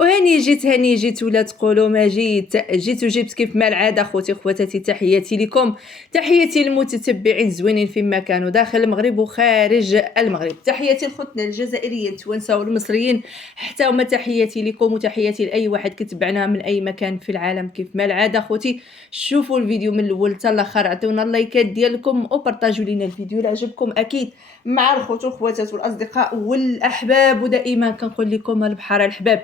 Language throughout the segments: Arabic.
هاني جيت ولا تقولوا ما جيت وجبت كيف ما العاده خوتي خواتاتي. تحياتي لكم، تحياتي للمتتبعين زوينين فيما كانوا داخل المغرب وخارج المغرب. تحياتي لخوتنا الجزائريين التوانسه والمصريين حتى هما، تحياتي لكم وتحياتي لاي واحد كتبعنا من اي مكان في العالم. كيف ما العاده خوتي، شوفوا الفيديو من الاول حتى الاخر، عطيونا اللايكات ديالكم وبارطاجوا لينا الفيديو اللي عجبكم اكيد مع الخوت والخواتات والاصدقاء والاحباب. ودائما كنقول لكم البحر الحباب.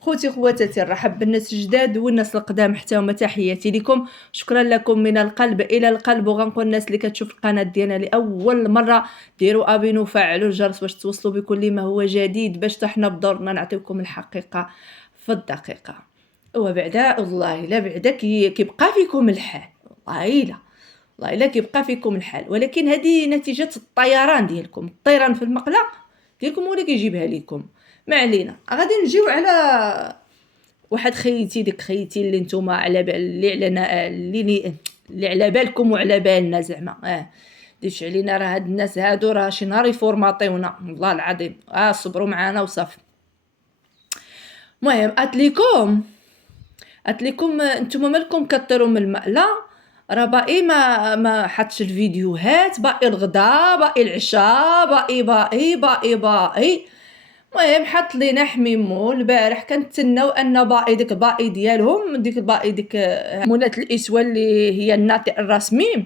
خوتي خواتاتي، نرحب بالناس الجداد والناس القدام حتى هما، تحياتي لكم. شكرا لكم من القلب الى القلب. وغنقول الناس اللي كتشوف القناه ديالنا لاول مره، ديروا ابينو وفعلوا الجرس باش توصلوا بكل ما هو جديد، باش حنا بدورنا نعطيكم الحقيقه في الدقيقه. وبعدا والله لا بعدا كيبقى فيكم الحال، والله لا كيبقى فيكم الحال. ولكن هذه نتيجه الطيران ديالكم، الطيران في المقله ديالكم هو اللي كيجيبها لكم. ما علينا، غادي نجيو على واحد خيتي، ديك خيتي اللي نتوما على اللي علينا اللي على بالكم وعلى بالنا زعما. ديش علينا، راه هاد الناس هادو راه شي نهار يفورماطيونا والله العظيم. صبروا معنا وصافي. المهم قالت لكم نتوما مالكم كطيروا من المقله، راه باقي ما حطش الفيديوهات، باقي الغدا، باقي العشاء، باقي. المهم حط لينا حميمو البارح، كنتسناو ان باقي ديالهم، ديك الباقي ديك مولات الاسوه اللي هي الناطق الرسمي،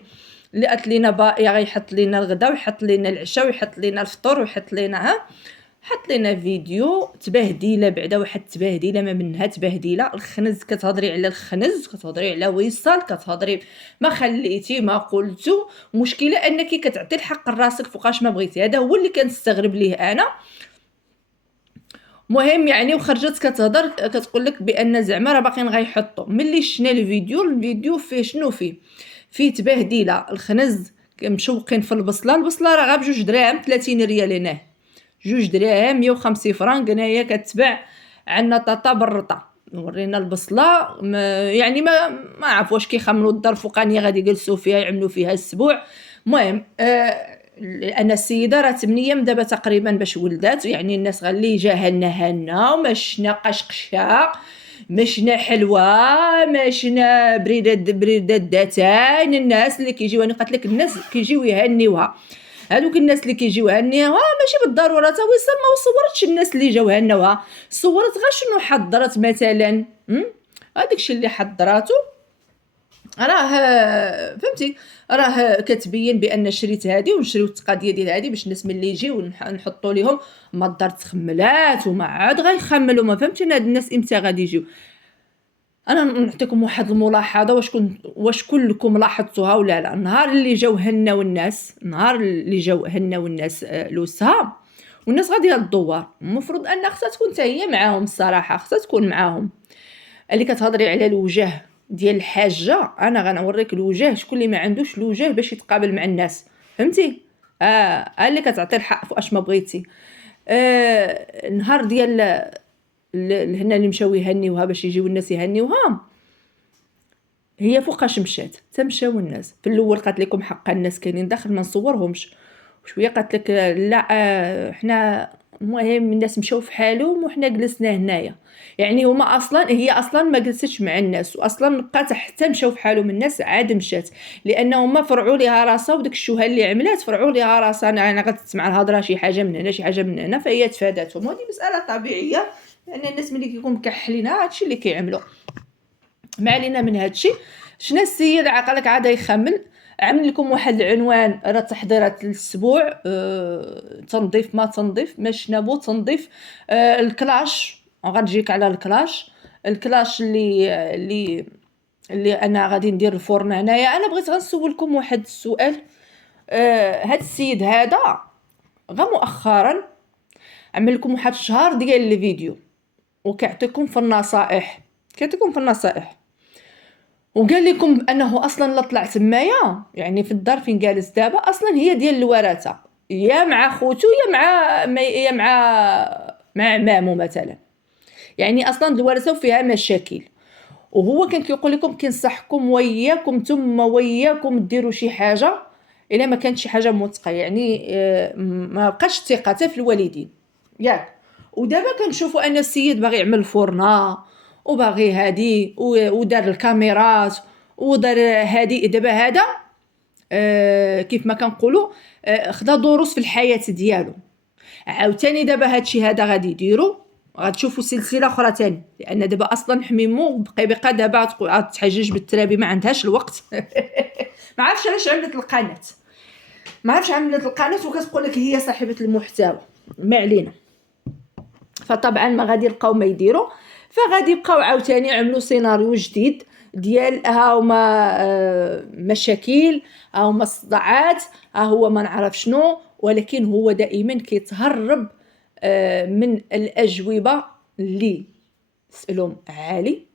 اللي قالت لينا باقي غيحط لينا الغدا ويحط لينا العشاء ويحط لينا الفطور ويحط لينا حط لينا فيديو تبهديله، بعدا واحد تبهديله ما منها تبهديله. الخنز، كتهضري على الخنز، كتهضري على وصال، كتهضري ما خليتي ما قلتو. مشكله انك كتعطي الحق لراسك فوقاش ما بغيتي. هذا هو اللي كنستغرب ليه انا. مهم يعني، وخرجت كتهضر كتقول لك بان زعما راه باقيين غيحطوا. ملي شفنا الفيديو فيه شنو؟ فيه تبهديله. الخنز مشوقين في البصله راه غا ب2 دراهم 30 ريال هناه، 2 دراهم 150 فرنك هنايا كتباع عندنا طاطا برطه. ورينا البصله يعني ما عرف واش كيخملوا الدار الفوقانيه غادي يجلسوا فيها يعملوا فيها السبوع. المهم انا السيده راه 8 ايام دابا تقريبا باش ولدات، يعني الناس غالي جاهلنا هنا وما شنا قشقشه، ما شنا حلوه، ما شنا بريدات داتان. الناس اللي كيجيو، انا قلت لك الناس كيجيو يهنيوها، هذوك الناس اللي كيجيو هنيوها ماشي بالضروره تا وصل ما صورتش الناس اللي جاو هنوها، صورت غير شنو حضرت مثلا. هذاك الشيء اللي حضراته راه فهمتي، راه كتبين بان شريت هذه ونشريو التقاديه ديال هذه باش الناس ملي يجيو نحطوا لهم ما الدار تخملات وما عاد غيخملوا. ما فهمتش هاد الناس امتى غادي يجيو. انا نعطيكم واحد الملاحظه، واش كلكم لاحظتوها ولا لا؟ النهار اللي جاو هنا والناس لوسها والناس غاديه للدوار، المفروض ان خصها تكون حتى هي معاهم. الصراحه خصها تكون معاهم. اللي كتهضري على الوجه ديال الحاجه، انا غنوريك الوجه. شكون اللي ما عندوش الوجه باش يتقابل مع الناس؟ فهمتي؟ اللي كتعطي الحق فاش ما بغيتي. النهار ديال هنا اللي مشاو يهنيوها باش يجيو الناس يهنيوها، هي فوقاش مشات تمشاو الناس. في الاول قالت لكم حق الناس كاينين داخل ما نصورهمش، وشويه قالت لك لا حنا المهم الناس مشاو في حالهم وحنا جلسنا هنايا. يعني هما هي اصلا ما جلستش مع الناس، واصلا بقات حتى مشاو في حالهم الناس عاد مشات، لانهم ما فرعوا ليها راسها. وديك الشوهه اللي عملات فرعوا ليها راسها. انا غتسمع الهضره شي حاجه من هنا شي حاجه من هنا، فهي تفاداتهم. وهذه مساله طبيعيه، لان الناس ملي كيكون مكحلين هادشي اللي كيعملوا. ما علينا من هادشي. شنا السيد عقلك عاد يخمل. عمل لكم واحد العنوان، راه تحضيرات الاسبوع، تنظيف ما تنظيف ما شنابو تنظيف. الكلاش غنجيك على الكلاش اللي انا غادي ندير الفرن هنايا. انا بغيت غنسولكم واحد السؤال. هاد السيد هذا غا مؤخرا عمل لكم واحد الشهر ديال الفيديو وكيعطيكم في النصائح، وقال لكم انه اصلا لا طلع تمايا، يعني في الدار فين جالس دابا اصلا هي ديال الورثه، يا مع خوتو يا مع مامو مثلا. يعني اصلا الورثه فيها مشاكل. وهو كان كيقول لكم كنصحكم وياكم ثم وياكم ديروا شي حاجه الا ما كانت شي حاجه موثقه، يعني ما بقاش الثقه حتى في الوالدين ياك. ودابا كنشوفوا ان السيد باغي يعمل الفرنه وباغي هادي ودار الكاميرات ودار هادي. دابا هذا كيف ما كنقولوا خدا دروس في الحياه ديالو. عاوتاني دابا هادشي هذا غادي يديروا، غتشوفوا سلسله اخرى تاني، لان دابا اصلا حميمو بقى دابا تحجج بالترابي، ما عندهاش الوقت. ما عرفتش علاش عملت القناه، ما عرفتش عملت القناه وكتقول لك هي صاحبه المحتوى، ما علينا. فطبعا ما غادي يلقاو ما يديروا، فغادي يبقاو عاوتاني يعملوا سيناريو جديد ديال ها هما مشاكل، ها هما صداعات، ها هو ما نعرف شنو، ولكن هو دائما كيتهرب من الاجوبه اللي سألهم عالي،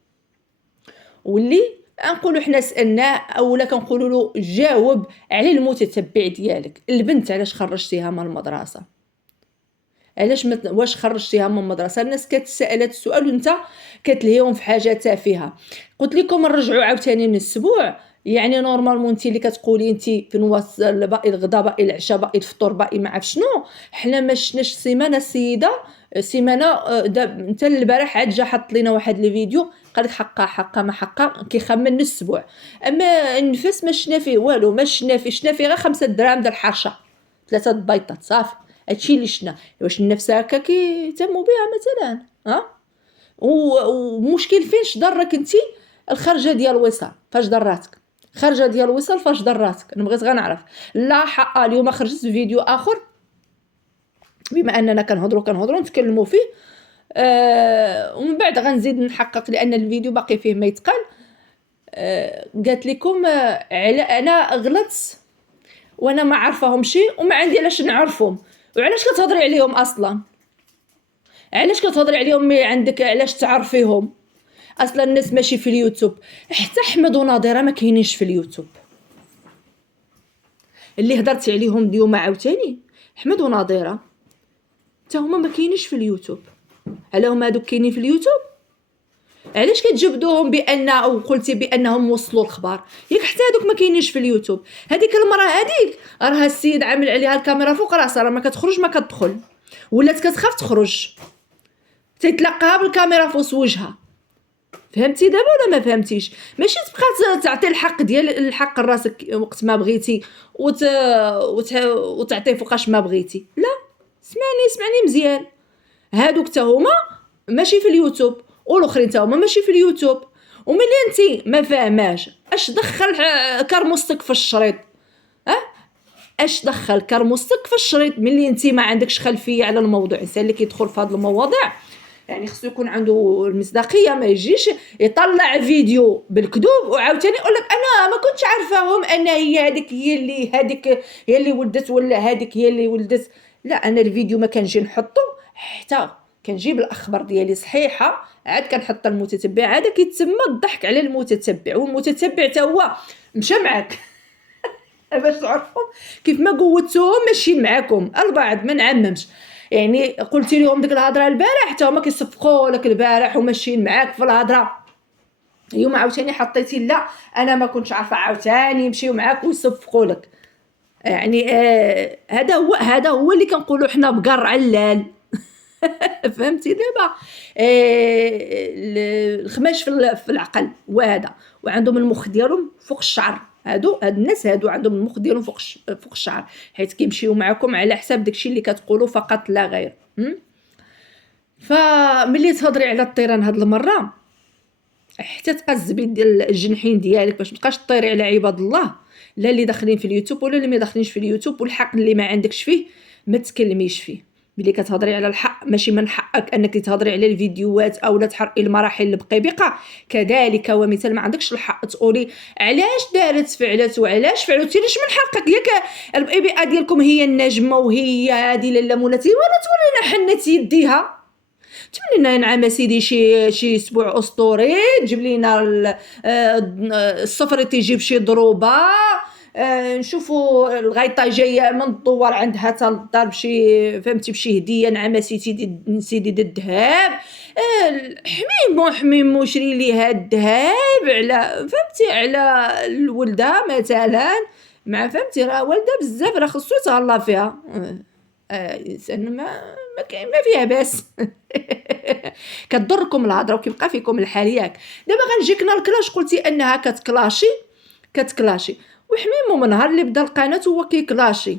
واللي نقولوا حنا سالناه اولا كنقولوا له جاوب على المتتبع ديالك. البنت علاش خرجتيها من المدرسه؟ علاش واش خرجتيها من المدرسه؟ الناس كتسالت السؤال وانت كتلهيهم في حاجه تافهه. قلت لكم نرجعوا عاوتاني من السبوع، يعني نورمالمون انت اللي كتقولي انت فين واصل باقي الغدا باقي العشاء باقي الفطور باقي ما عرف شنو، حنا ما شفناش سيمانه السيده سيمانه انت البارح عاد جا حط لينا واحد الفيديو قالك حقا ما حقا كيخمن السبوع. اما النفس ما شفنا فيه والو، ما شفنا فيه غير 5 دراهم د الحرشه 3 بيضات صافي، هادشي اللي شفنا. واش النفس هكا كيهتموا بها مثلا؟ ومشكل فينش ضرك انت الخرجه ديال الوصال، فاش ضراتك خرجه ديال الوصال، فاش ضراتك؟ انا بغيت غير نعرف. لا حق اليوم خرجت فيديو اخر، بما اننا كنهضروا نتكلموا فيه، ومن بعد غنزيد نحقق لان الفيديو باقي فيه ما يتقال. قالت لكم على انا غلطت وانا ما عارفاهمش وما عندي علاش نعرفهم. وعلاش كتهضري عليهم اصلا؟ علاش كتهضري عليهم عندك علاش تعرفيهم؟ اصلا الناس ماشي في اليوتيوب، حتى احمد وناظره ما كاينينش في اليوتيوب. اللي هضرتي عليهم اليوم عاوتاني احمد وناظره حتى هما ما كاينينش في اليوتيوب. على هما هذوك كاينين في اليوتيوب؟ علاش كتجبدوهم بان او قلتي بانهم وصلوا الخبر؟ ياك حتى هذوك ما كاينينش في اليوتيوب. هذيك المراه هذيك راها السيد عامل عليها الكاميرا فوق راسها، راه ما كتخرج ما كتدخل، ولات كتخاف تخرج، تيتلقاها بالكاميرا فوق وجهها. فهمتي دابا ولا ما فهمتيش؟ ماشي تبقى تعطي الحق ديال الحق لراسك وقت ما بغيتي وتعطيه فوقاش ما بغيتي. لا، اسمعني مزيان. هادوك حتى هما ماشي في اليوتيوب، والاخرين حتى هما ماشي في اليوتيوب. وملي انت ما فاهماش اش دخل كرموستك في الشريط، اش دخل كرموستك في الشريط ملي انت ما عندكش خلفيه على الموضوع؟ الانسان اللي كيدخل في هذه المواضيع يعني خصو يكون عنده المصداقيه، ما يجيش يطلع فيديو بالكذوب وعاوتاني يقول لك انا ما كنتش عارفاهم ان هي هذيك هي اللي ولدت ولا هذيك هي اللي ولدت. لا، انا الفيديو ما كنجي نحطه حتى كنجيب الاخبار ديالي صحيحه، عاد كنحط المتتبع. هذا كيتسمى الضحك على المتتبع، والمتتبع حتى هو مشى معاك. باش تعرفوا كيف ما قوتوهم ماشيين معاكم البعض، ما نعممش. يعني قلتي لهم ديك الهضره البارح حتى هما كيصفقوا لك البارح وماشيين معاك في الهضره. اليوم عاوتاني حطيتي لا انا ما كنتش عارفه، عاوتاني يمشيو معاك ويصفقوا لك. يعني هذا هو اللي كنقولوا حنا بقر علال. فهمتي دابا؟ الخماش في العقل وهذا، وعندهم المخ ديالهم فوق الشعر. هاد الناس هادو عندهم المخ ديالهم فوق الشعر، حيت كيمشيو معكم على حساب داكشي اللي كتقولوا فقط لا غير. فملي تهضري على الطيران هاد المره حتى تقزبي ديال الجنحين ديالك باش متبقاش طيري على عباد الله، لا اللي داخلين في اليوتيوب ولا اللي ما داخلينش في اليوتيوب. والحق اللي ما عندكش فيه ما تكلميش فيه. ملي كتهضري على الحق ماشي من حقك انك تهضري على الفيديوهات او لا تحرقي المراحل البقيبقه. كذلك ومثال ما عندكش الحق تقولي علاش دارت فعلت وعلاش فعلتي، ليش من حقك ياك البي بي ديالكم هي النجمه وهي هذه لاله مولاتي ولا تورينا حنت يديها. جيب لنا نعم سيدي شي اسبوع اسطوري، تجيب لنا الصفر تيجيب شي ضروبه، نشوفوا الغيطه جايه من الدوار عندها حتى للدار بشي فهمتي بشي هديه نعم سيدي الذهب. حميمو شري لي هاد الذهب على فهمتي على الولده مثلا، مع فهمتي راه والده بزاف راه خصو يتهلا فيها. الانسان ما ما فيها باس. كتضركم الهضره وكيبقى فيكم الحال ياك. دابا غنجيك نهار الكلاش قلتي انها كتكلاشي وحميمو من نهار اللي بدا القناه هو كيكلاشي،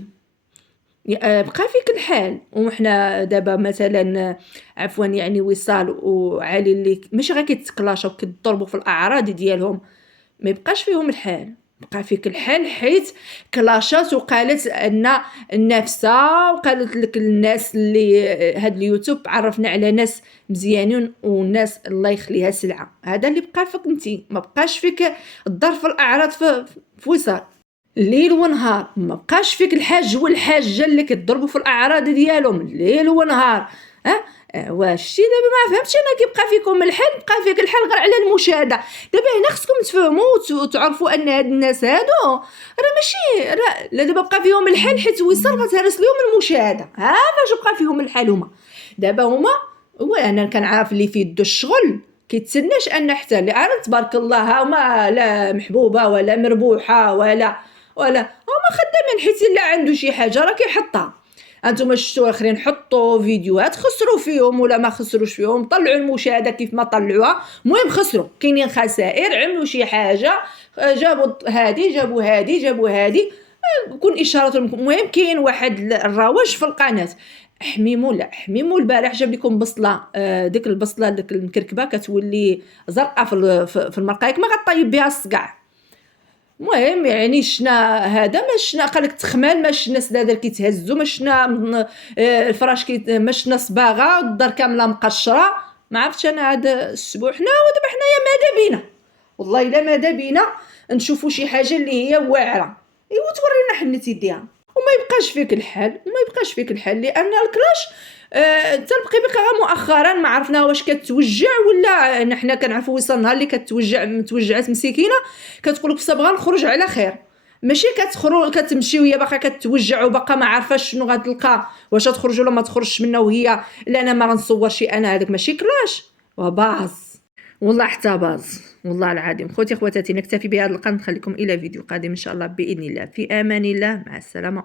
بقى فيك الحال. وحنا دابا مثلا عفوا يعني وصال وعلي اللي ماشي غير كيتكلاشاو كيضربوا في الاعراض ديالهم، ما يبقاش فيهم الحال، بقى فيك الحال حيت كلاشات وقالت ان النفسه وقالت لك الناس اللي هاد اليوتيوب عرفنا على ناس مزيانين وناس الله يخليها سلعه. هذا اللي بقى فيك انتي، ما بقاش فيك الضرب في الاعراض في وصال ليل ونهار. ما بقاش فيك الحاج والحاجه اللي كيضربوا في الاعراض ديالهم ليل ونهار. واش شتي دابا ما فهمتش انا كيبقى فيكم الحال، بقى فيك الحال غير على المشاهده. دابا هنا خصكم تفهموا وتعرفوا ان هاد الناس هادو راه ماشي لا دابا بقى فيهم الحال حيت وصل غتهرس لهم المشاهده. فاش بقى فيهم الحال هما دابا هما وانا كنعرف اللي في يدو الشغل كيتسناش ان حتى اللي انا تبارك الله هما لا محبوبه ولا مربوحه ولا هما خدامين حيت الا عنده شي حاجه راه كيحطها. انتم شفتوا اخرين حطوا فيديوهات خسروا فيهم ولا ما خسروش فيهم، طلعوا المشاهده كيف ما طلعوها، المهم خسروا كاينين خسائر، عملوا شي حاجه جابوا هادي جابوا هادي كون اشاره. المهم كاين واحد الرواج في القناه. حميمو البارح جاب لكم بصله، ديك البصله ديك المكركبه كتولي زرقاء في المرقه ما غطيب بها الصقع. المهم يعني شنا هذا ما شنا قالك تخمال، ما شنا سدادر كيتهزوا، ما شنا الفراش ما شنا صباغه، الدار كامله مقشره. ما عرفتش انا هذا الاسبوع حنا ودابا حنايا ماذا بينا والله الا ماذا بينا نشوفوا شي حاجه اللي هي واعره ايوا تورينا حنت يديها. وما يبقاش فيك الحال لان الكلاش حتى البقيبقه مؤخرا ما عرفنا واش كتوجع ولا حنا كنعرفوا وصلنا اللي متوجعات مسكينه كتقول لك صبغه نخرج على خير، ماشي كتمشي وهي باقا كتوجع وباقا ما عارفاش شنو غتلقى، واش تخرج ولا ما تخرجش منها وهي لا انا ما غنصورش انا هذاك ماشي كلاش وباز والله حتى باز والله العظيم. خوتي خواتاتي نكتفي بهذا القدر، نخليكم الى فيديو قادم ان شاء الله باذن الله. في امان الله، مع السلامه.